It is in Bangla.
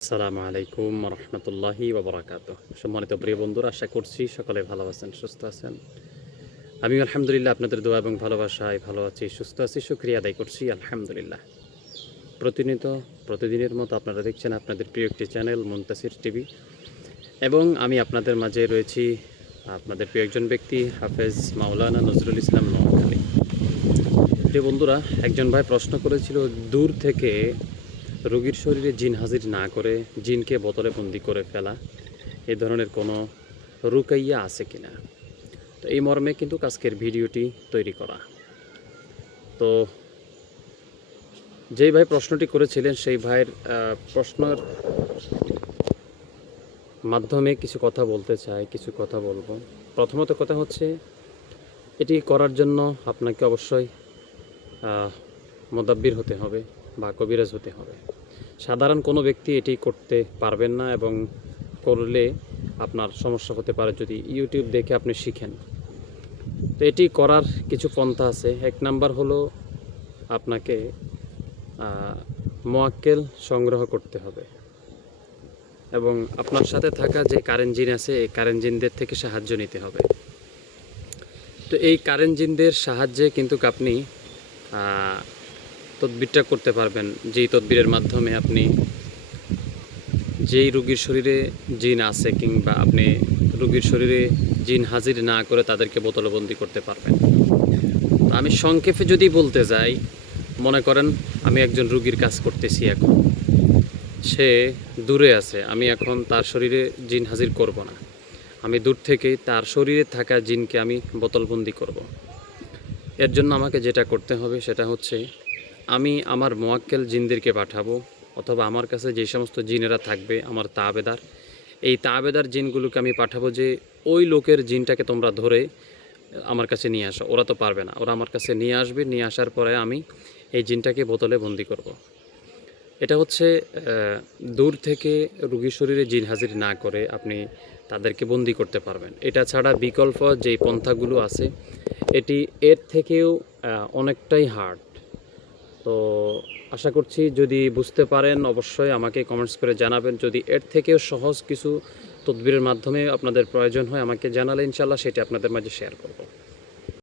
আসসালামু আলাইকুম রহমতুল্লাহি ওবরাকাত সম্মানিত প্রিয় বন্ধুরা, আশা করছি সকলে ভালো আছেন, সুস্থ আছেন। আমি আলহামদুলিল্লাহ আপনাদের দোয়া এবং ভালোবাসায় ভালো আছি, সুস্থ আছি সুক্রিয়া আদায় করছি, আলহামদুলিল্লাহ। প্রতিনিয়ত, প্রতিদিনের মতো আপনারা দেখছেন আপনাদের প্রিয় একটি চ্যানেল, মুন্তাসির টিভি। এবং আমি আপনাদের মাঝে রয়েছি আপনাদের প্রিয় একজন ব্যক্তি, হাফেজ মাওলানা নজরুল ইসলাম নোয়াখালী। প্রিয় বন্ধুরা, একজন ভাই প্রশ্ন করেছিল, দূর থেকে রোগীর শরীরে জিন হাজির না করে জিনকে বোতলে বন্দি করে ফেলা, এ ধরনের কোনো রুকাইয়া আছে কি না তো এই মর্মে কিন্তু আজকের ভিডিওটি তৈরি করা। তো যেই ভাই প্রশ্নটি করেছিলেন, সেই ভাইয়ের প্রশ্নের মাধ্যমে কিছু কথা বলতে চাই, কিছু কথা বলব। প্রথমত কথা হচ্ছে, এটি করার জন্য আপনাকে অবশ্যই মোদাব্বির হতে হবে বা কবিরাজ হতে হবে। সাধারণ কোনো ব্যক্তি এটি করতে পারবেন না এবং করলে আপনার সমস্যা হতে পারে যদি ইউটিউব দেখে আপনি শিখেন। তো এটি করার কিছু পন্থা আছে। এক নাম্বার হলো আপনাকে মোয়াক্কেল সংগ্রহ করতে হবে এবং আপনার সাথে থাকা যে কারেন্ট জিন আছে, এই কারেন্ট জিনদের থেকে সাহায্য নিতে হবে। তো এই কারেন্ট জিনদের সাহায্যে কিন্তু আপনি তদবিরটা করতে পারবেন। যেই তদবিরের মাধ্যমে আপনি যেই রোগীর শরীরে জিন আছে কিংবা আপনি রোগীর শরীরে জিন হাজির না করে তাদেরকে বোতলবন্দি করতে পারবেন। আমি সংক্ষেপে যদি বলতে যাই, মনে করেন আমি একজন রুগীর কাজ করতেছি এখন। সে দূরে আছে, আমি এখন তার শরীরে জিন হাজির করব না। আমি দূর থেকে তার শরীরে থাকা জিনকে আমি বোতলবন্দি করব। এর জন্য আমাকে যেটা করতে হবে সেটা হচ্ছে আমি আমার মোয়াক্কেল জিনদেরকে পাঠাবো, অথবা আমার কাছে যে সমস্ত জিনেরা থাকবে, আমার তাবেদার। এই তাবেদার জিনগুলোকে আমি পাঠাবো যে, ওই লোকের জিনটাকে তোমরা ধরে আমার কাছে নিয়ে আসো। ওরা তো পারবে না। ওরা আমার কাছে নিয়ে আসবে, নিয়ে আসার পরে আমি এই জিনটাকে বোতলে বন্দি করব। এটা হচ্ছে দূর থেকে রুগীর শরীরে জিন হাজির না করে আপনি তাদেরকে বন্দি করতে পারবেন। এটা ছাড়া বিকল্প যেই পন্থাগুলো আছে, এটি এর থেকেও অনেকটাই হার্ড তো আশা করছি যদি বুঝতে পারেন, অবশ্যই আমাকে কমেন্টস করে জানাবেন। যদি এর থেকেও সহজ কিছু তদবিরের মাধ্যমে আপনাদের প্রয়োজন হয় আমাকে জানালে ইনশাল্লাহ সেটি আপনাদের মাঝে শেয়ার করব।